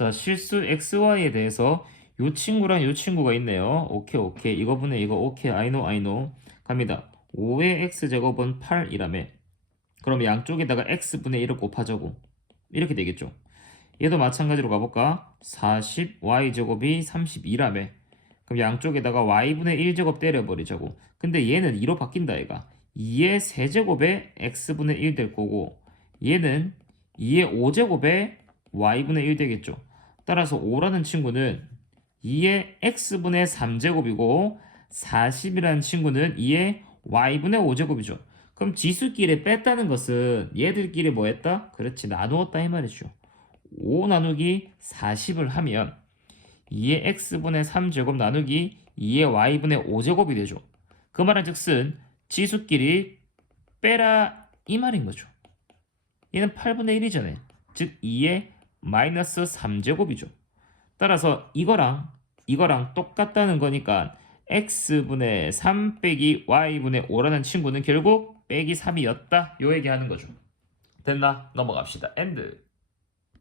자, 실수 xy에 대해서 요 친구랑 요 친구가 있네요. 오케이, 오케이. 이거 분의 이거 오케이. I know. 갑니다. 5의 x제곱은 8이라며. 그럼 양쪽에다가 x분의 1을 곱하자고. 이렇게 되겠죠. 얘도 마찬가지로 가볼까? 40y제곱이 32라며. 그럼 양쪽에다가 y분의 1제곱 때려버리자고. 근데 얘는 2로 바뀐다, 얘가. 2의 세제곱에 x분의 1 될 거고, 얘는 2의 5제곱에 y분의 1 되겠죠. 따라서 5라는 친구는 2의 x분의 3제곱이고 40이라는 친구는 2의 y분의 5제곱이죠. 그럼 지수끼리 뺐다는 것은 얘들끼리 뭐 했다? 그렇지 나누었다 이 말이죠. 5 나누기 40을 하면 2의 x분의 3제곱 나누기 2의 y분의 5제곱이 되죠. 그 말은 즉슨 지수끼리 빼라 이 말인 거죠. 얘는 8분의 1이잖아요. 즉 2의 마이너스 3제곱이죠. 따라서 이거랑 이거랑 똑같다는 거니까 x분의 3 빼기 y분의 5라는 친구는 결국 빼기 3이었다. 요 얘기하는 거죠. 됐나? 넘어갑시다. 엔드.